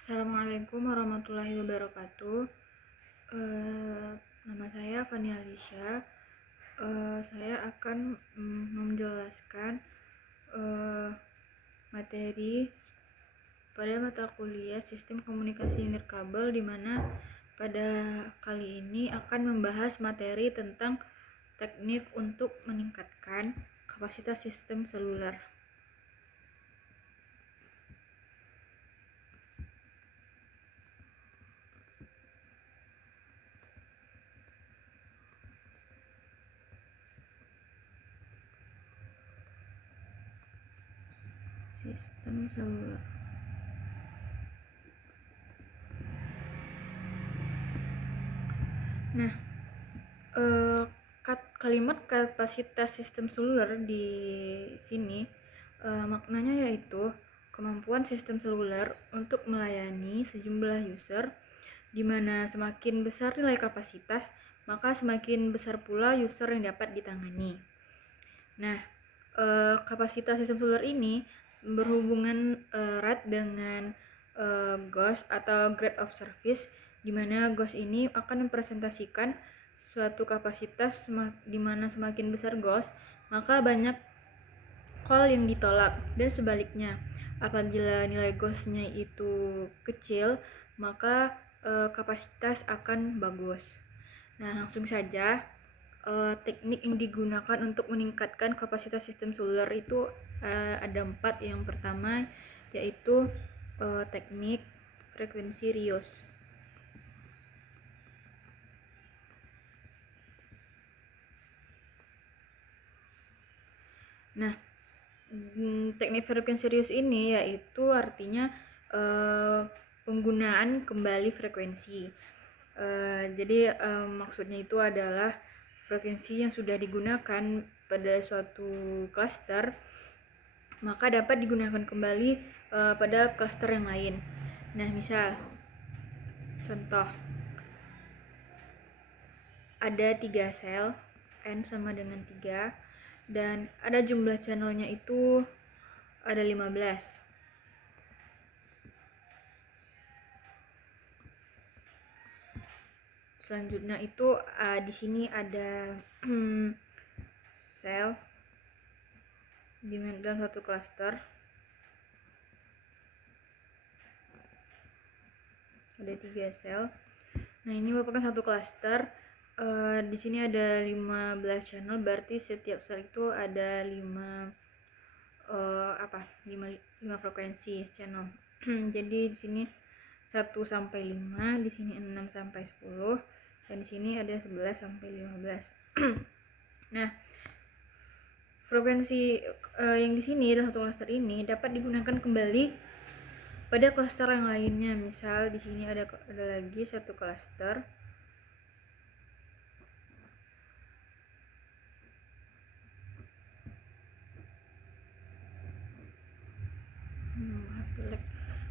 Assalamualaikum warahmatullahi wabarakatuh. Nama saya Fani Alisha. Saya akan menjelaskan materi pada mata kuliah Sistem Komunikasi Nirkabel, di mana pada kali ini akan membahas materi tentang teknik untuk meningkatkan kapasitas sistem seluler. Sistem seluler. Nah, kalimat kapasitas sistem seluler di sini maknanya yaitu kemampuan sistem seluler untuk melayani sejumlah user, di mana semakin besar nilai kapasitas, maka semakin besar pula user yang dapat ditangani. Nah, kapasitas sistem seluler ini berhubungan erat dengan GOS atau Grade of Service, di mana GOS ini akan mempresentasikan suatu kapasitas di mana semakin besar GOS, maka banyak call yang ditolak, dan sebaliknya, apabila nilai GOS-nya itu kecil, maka kapasitas akan bagus. Nah, langsung saja, teknik yang digunakan untuk meningkatkan kapasitas sistem seluler itu ada 4. Yang pertama yaitu teknik frekuensi Rios. Nah, teknik frekuensi Rios ini yaitu artinya penggunaan kembali frekuensi. Jadi maksudnya itu adalah frekuensi yang sudah digunakan pada suatu klaster, maka dapat digunakan kembali pada klaster yang lain. Nah, misal contoh, ada 3 sel, N sama dengan 3, dan ada jumlah channelnya itu ada 15. Selanjutnya itu di sini ada sel di dalam satu klaster, ada 3 sel. Nah, ini merupakan satu klaster. Di sini ada 15 channel, berarti setiap sel itu ada 5 frekuensi channel. Jadi di sini 1 sampai 5, di sini 6 sampai 10, dan di sini ada 11 sampai 15. Nah, frekuensi yang di sini dalam satu klaster ini dapat digunakan kembali pada klaster yang lainnya. Misal di sini ada lagi satu klaster.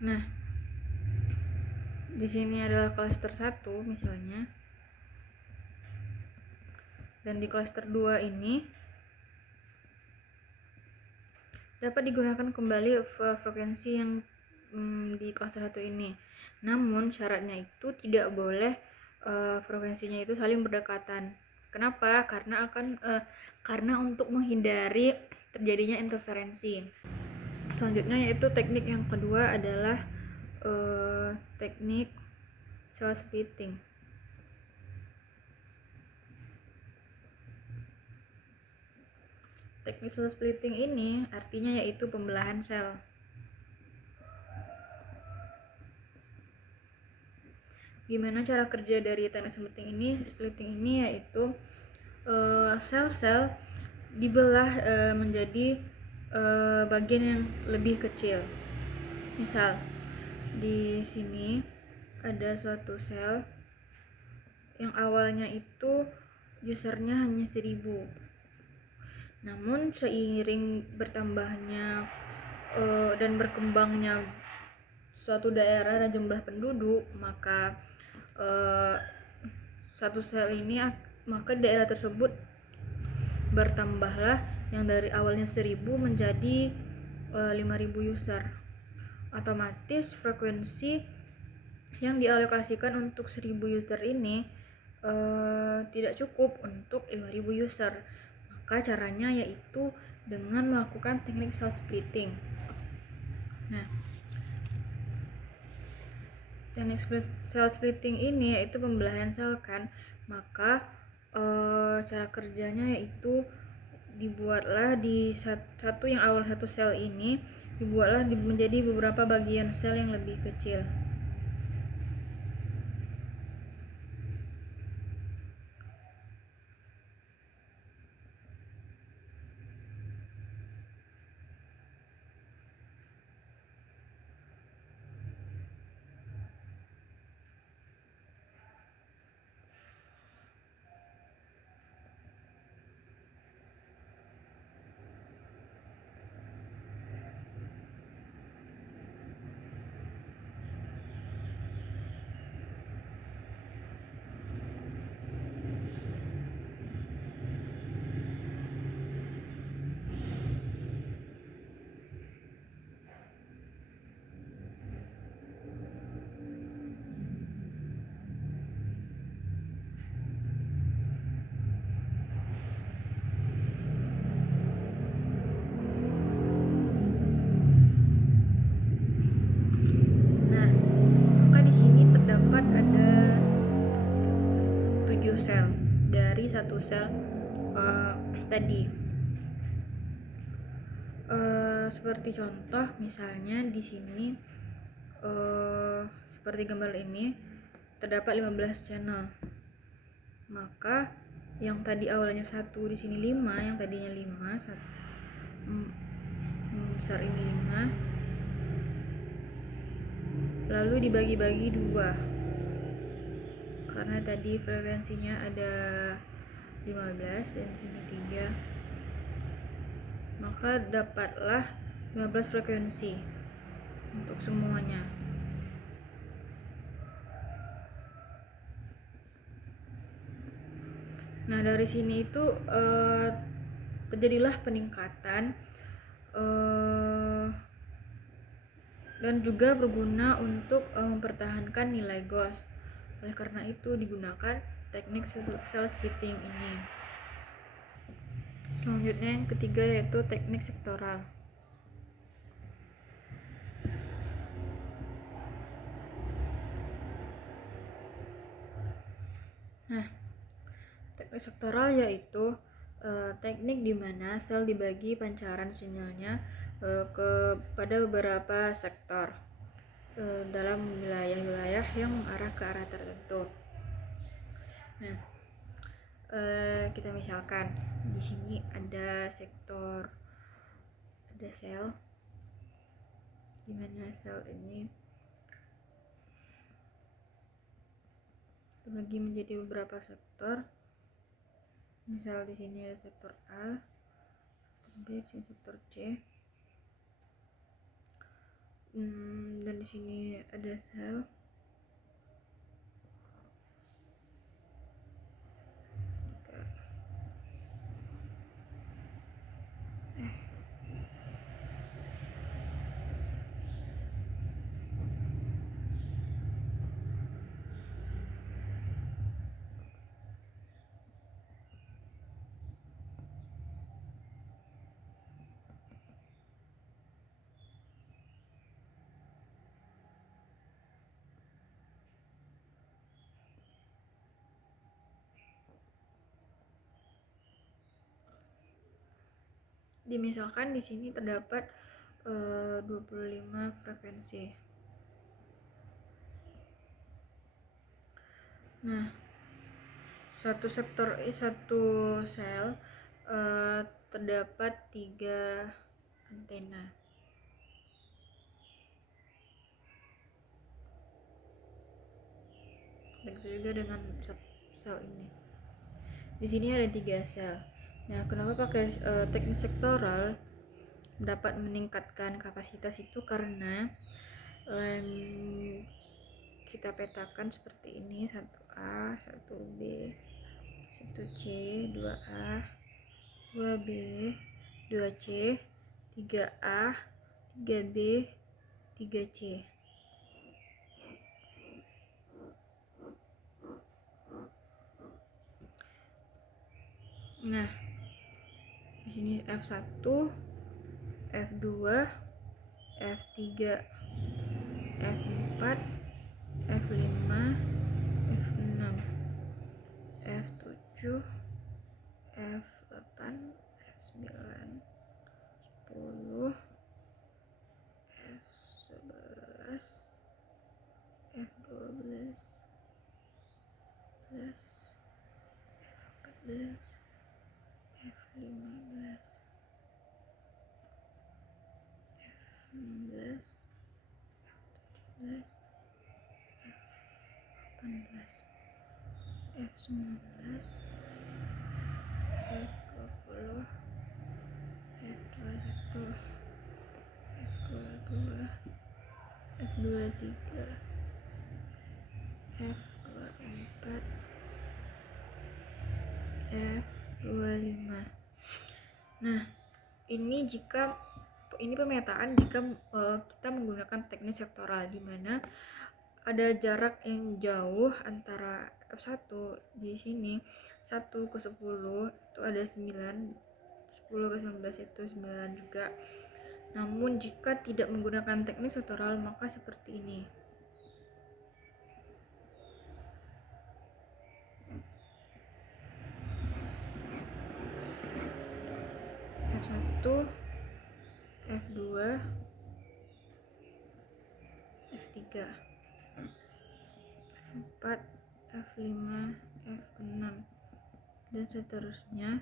Nah, di sini adalah klaster 1 misalnya. Dan di klaster 2 ini dapat digunakan kembali frekuensi yang di klaster 1 ini. Namun syaratnya itu tidak boleh frekuensinya itu saling berdekatan. Kenapa? Karena untuk menghindari terjadinya interferensi. Selanjutnya yaitu teknik yang kedua adalah teknik cell splitting. Teknik cell splitting ini artinya yaitu pembelahan sel. Gimana cara kerja dari teknik splitting ini yaitu sel-sel dibelah menjadi bagian yang lebih kecil. Misal di sini ada suatu sel yang awalnya itu usernya hanya 1000. Namun seiring bertambahnya dan berkembangnya suatu daerah dan jumlah penduduk, maka satu sel ini, maka daerah tersebut bertambahlah yang dari awalnya 1000 menjadi 5000 user. otomatis frekuensi yang dialokasikan untuk 1000 user ini tidak cukup untuk 5000 user. Maka caranya yaitu dengan melakukan teknik cell splitting. Nah, teknik cell splitting ini yaitu pembelahan sel kan. Maka cara kerjanya yaitu dibuatlah di satu yang awal satu sel ini dibuatlah menjadi beberapa bagian sel yang lebih kecil. Terdapat ada 7 sel dari satu sel tadi. Seperti contoh misalnya di sini seperti gambar ini terdapat 15 channel. Maka yang tadi awalnya 1 di sini 5, yang tadinya 5 besar ini 5, lalu dibagi-bagi 2 karena tadi frekuensinya ada 15 dan di sini 3, maka dapatlah 15 frekuensi untuk semuanya. Nah, dari sini itu terjadilah peningkatan dan juga berguna untuk mempertahankan nilai Gauss. Oleh karena itu digunakan teknik cell splitting ini. Selanjutnya yang ketiga yaitu teknik sektoral. Nah, teknik sektoral yaitu teknik di mana sel dibagi pancaran sinyalnya kepada beberapa sektor dalam wilayah-wilayah yang mengarah ke arah tertentu. Nah, kita misalkan di sini ada sektor, ada sel, di mana sel ini terbagi menjadi beberapa sektor. Misal di sini ada sektor A, sektor B, sektor C, dan di sini ada sel. Dimisalkan di sini terdapat 25 frekuensi. Nah, satu sel terdapat 3 antena. Begitu juga dengan sel ini. Di sini ada 3 sel. Nah, kenapa pakai teknik sektoral dapat meningkatkan kapasitas itu karena kita petakan seperti ini, 1A, 1B, 1C, 2A, 2B, 2C, 3A, 3B, F3C. Nah, di sini F1, F2, F3, F4, F5, F6, F7, F8, F9, 10, F11, F12, F14, F15, F16, F17, F18, F19, F20, F21, F22, F23, F24, F25. Nah, ini pemetaan jika kita menggunakan teknik sektoral, di mana ada jarak yang jauh antara F1 di sini 1 ke 10 itu ada 9, 10 ke 19 itu 9 juga. Namun jika tidak menggunakan teknik sektoral maka seperti ini. F1, F2, F3, F4, F5, F6 dan seterusnya.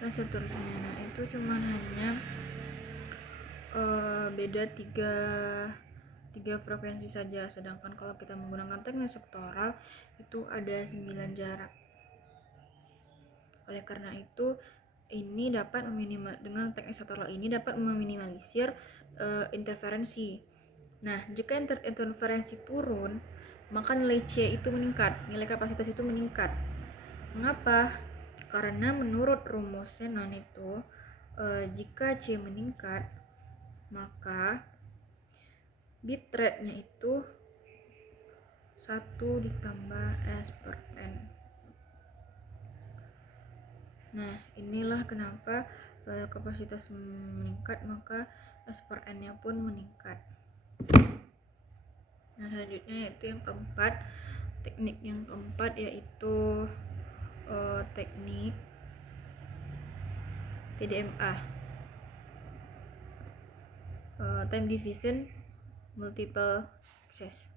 Nah, itu cuman hanya beda tiga frekuensi saja, sedangkan kalau kita menggunakan teknik sektoral itu ada 9 jarak. Oleh karena itu ini dapat dengan teknik sektoral ini dapat meminimalisir interferensi. Nah, jika interferensi turun, maka nilai C itu meningkat, nilai kapasitas itu meningkat. Mengapa? Karena menurut rumus Shannon itu jika C meningkat, maka bitrate-nya itu 1 ditambah S/N. Nah, inilah kenapa kapasitas meningkat, maka S/N-nya pun meningkat. Nah, selanjutnya yaitu yang keempat, teknik yang keempat yaitu teknik TDMA, time division multiple access.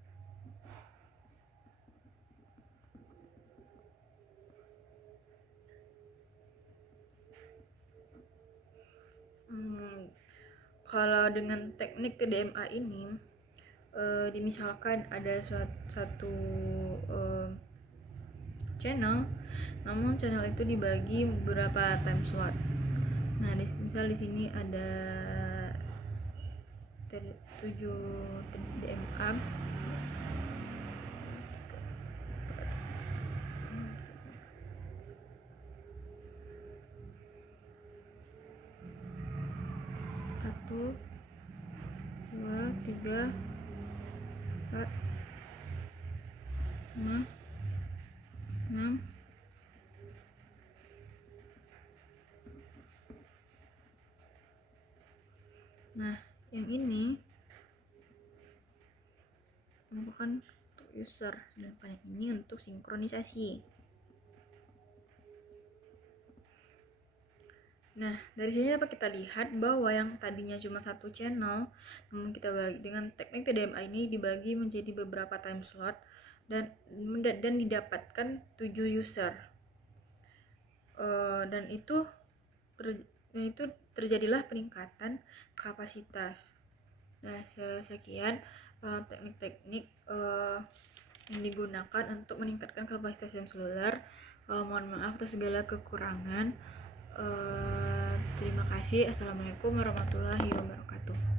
Kalau dengan teknik TDMA ini dimisalkan ada satu channel, namun channel itu dibagi beberapa time slot. Nah, misal di sini ada 7 TDMA. Satu, 2, 3, 4, 5, 6, nah yang ini merupakan untuk user, sedangkan yang ini untuk sinkronisasi. Nah, dari sini dapat kita lihat bahwa yang tadinya cuma satu channel, namun kita bagi dengan teknik TDMA ini dibagi menjadi beberapa time slot dan didapatkan 7 user. Dan itu terjadilah peningkatan kapasitas. Nah, sekian teknik-teknik yang digunakan untuk meningkatkan kapasitas sistem seluler. Mohon maaf atas segala kekurangan. Terima kasih. Assalamualaikum warahmatullahi wabarakatuh.